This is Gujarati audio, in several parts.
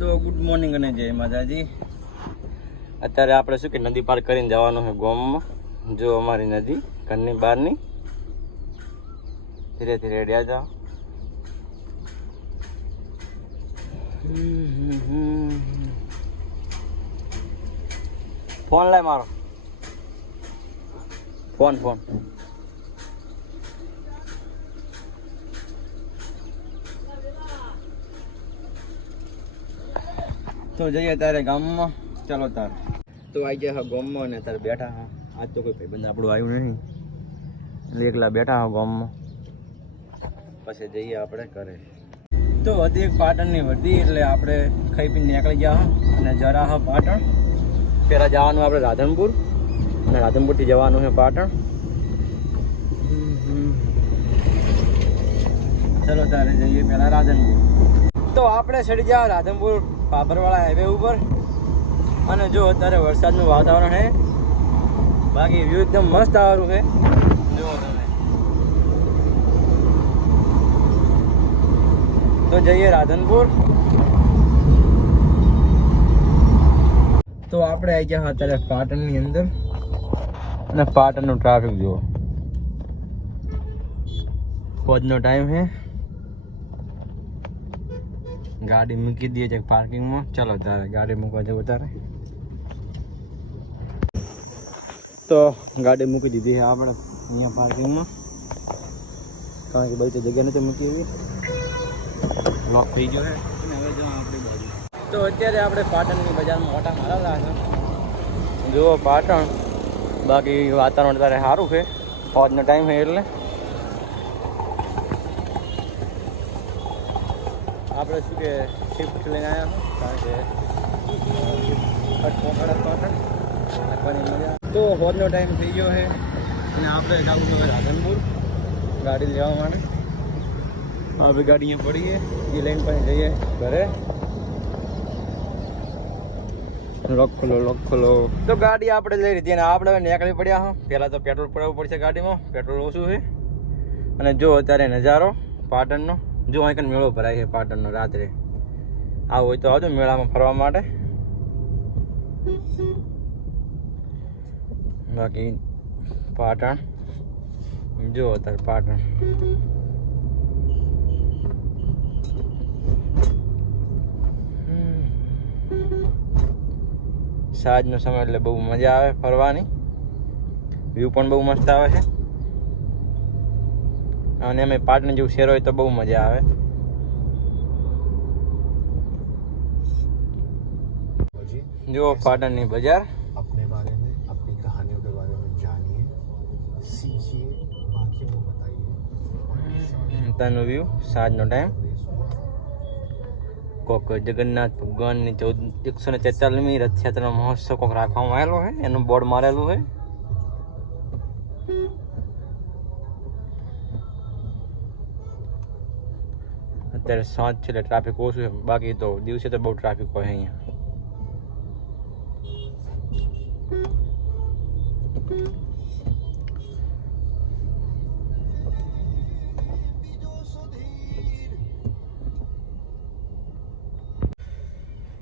તો ગુડ મોર્નિંગ અને જય માતાજી. અત્યારે આપણે શું કે નદી પાર કરીને જવાનું છે ગોમમાં જો અમારી નદી ઘરની બહારની. ધીરે ધીરે રેડ્યા જાઓ ફોન લાય મારો. Phone phone. તો જઈએ તારે ગામમાં. ચાલો તાર. તો આવી ગયા હા ગામમાં ને તારે બેઠા હા. આજ તો કોઈ ભાઈબંધ આપણું આવ્યું નહીં. એટલે એકલા બેઠા હા ગામમાં. પછી જઈએ આપણે ઘરે. તો હતી એક પાટણની વર્દી એટલે આપણે ખાઈ પીને નીકળી ગયા અને જરા હા પાટણ. પહેલાં જવાનું આપણે રાધનપુર. અને રાધનપુરથી જવાનું છે પાટણ. ચલો તારે જઈએ પહેલાં રાધનપુર. તો આપણે ચડી ગયા રાધનપુર પાભરવાળા હાઈવે ઉપર. અને જો અત્યારે વરસાદનું વાતાવરણ છે, બાકી વ્યૂ એકદમ મસ્ત આવવાનું છે. જુઓ તમે. તો જઈએ રાધનપુર. તો આપણે આવી ગયા અત્યારે પાટણની અંદર. અને પાટણનું ટ્રાફિક જુઓ. ફોજનો ટાઈમ છે. ગાડી મૂકી દઈએ છે પાર્કિંગમાં. ચાલો તારે ગાડી મૂકવા જવું તારે. તો ગાડી મૂકી દીધી છે આપણે અહીંયા પાર્કિંગમાં. કારણ કે બધી જગ્યા નથી મૂકી એવી. લોક થઈ ગયો તો અત્યારે આપણે પાટણની બજારમાં ઓટા મારેલા છે. જુઓ પાટણ. બાકી વાતાવરણ અત્યારે સારું છે. ફોજનો ટાઈમ છે એટલે. આપણે શું કે શિફ્ટ લઈને આવ્યા કારણ કે નાખવાની મજા તો હોદનો ટાઈમ થઈ ગયો છે. અને આપણે જવું છે રાધનપુર, ગાડી લેવા માટે. આપણે ગાડી અહીંયા પડીએ એ લઈને પણ જઈએ ઘરે. લોક ખોલો લોક ખોલો. તો ગાડી આપણે લઈ લીધી અને આપણે નીકળી પડ્યા હા. પહેલાં તો પેટ્રોલ પડાવવું પડશે ગાડીમાં. પેટ્રોલ ઓછું છે. અને જો અત્યારે નજારો, પાટણનો. જો અહીં કન મેળો ભરાય છે પાટણનો રાત્રે. આવું હોય તો આવજો મેળામાં ફરવા માટે. બાકી પાટણ. જો અત્યારે પાટણ. સાંજનો સમય એટલે બહુ મજા આવે ફરવાની. વ્યૂ પણ બહુ મસ્ત આવે છે. અને અમે પાટણ જેવું શહેર હોય તો બહુ મજા આવે जी જુઓ પાટણની બજાર अपने बारे में अपनी कहानियों के बारे में जानिए सीखिए बाकियों को बताइए ત્યાંનો વ્યૂ સાંજનો ટાઈમ કોક જગન્નાથ ભગવાનની ચૌદ એકસો ને તેતાલીસમી રથયાત્રા મહોત્સવ કોક રાખવામાં આવેલો છે એનું બોર્ડ મારેલું છે અત્યારે સાંજ છે એટલે ટ્રાફિક ઓછું છે. બાકી તો દિવસે તો બહુ ટ્રાફિક હોય અહીંયા.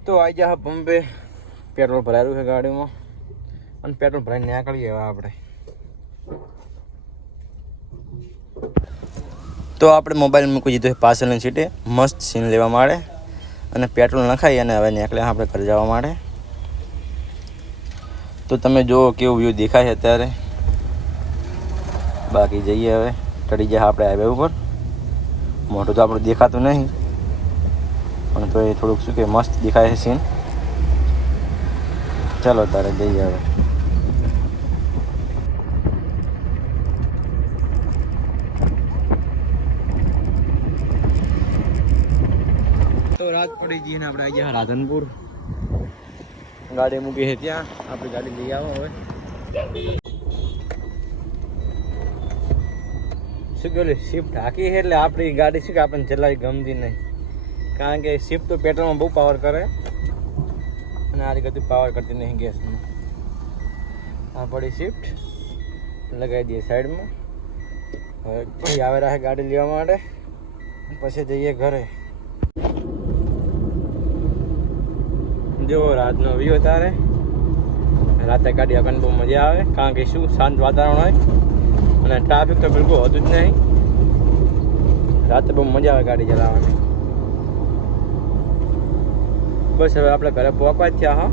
તો આવી જા પંપે. પેટ્રોલ ભરાયેલું છે ગાડીમાં. અને પેટ્રોલ ભરાઈને નીકળીએ આપણે. તો આપણે મોબાઈલ મૂકી દીધો છે પાછળની સીટે મસ્ત સીન લેવા માટે અને પેટ્રોલ નખાઈ અને હવે નીકળ્યા આપણે ઘરે જવા માટે. તો તમે જુઓ કેવું વ્યૂ દેખાય છે અત્યારે. બાકી જઈએ હવે. ચડી જાય આપણે હાઈવે ઉપર. મોટું તો આપણું દેખાતું નહીં. પણ તો એ થોડુંક શું કે મસ્ત દેખાય છે સીન ચાલો તારે જઈએ હવે તો રાત પડી જઈએ ને આપણે આવી રાધનપુર. ગાડી મૂકી છે ત્યાં. આપણે ગાડી લઈ આવો હવે. શું કે શિફ્ટ હાકી છે એટલે આપણી ગાડી શું કે આપણને ચલાવી ગમતી નહીં. કારણ કે શિફ્ટ તો પેટ્રોલમાં બહુ પાવર કરે. અને આ રીતે પાવર કરતી નહીં ગેસમાં. આ પડી શિફ્ટ લગાવી દઈએ સાઈડમાં હવે ભાઈ આવેલા છે ગાડી લેવા માટે. પછી જઈએ ઘરે. જો રાતનો વ્યૂ તારે રાતે ગાડી આપણને બહુ મજા આવે, કારણ કે શું શાંત વાતાવરણ હોય. અને ટ્રાફિક તો બિલકુલ હોતું જ નહીં. રાતે બહુ મજા આવે ગાડી ચલાવવાની. બસ હવે આપણે ઘરે પહોંચવા જ થયા હા.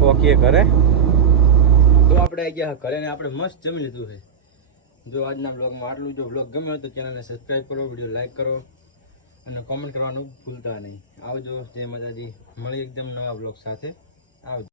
પહોંચીએ ઘરે. તો આપણે આવી ગયા ઘરે ને આપણે મસ્ત જમી લીધું છે. જો આજના બ્લોગમાં આટલું. જો બ્લોગ ગમ્યો તો ચેનલને સબસ્ક્રાઈબ કરો વીડિયો લાઈક કરો. અને કોમેન્ટ કરવાનું ભૂલતા નહીં. આવજો જય માતાજી. મળી એકદમ નવા બ્લોગ સાથે. આવજો.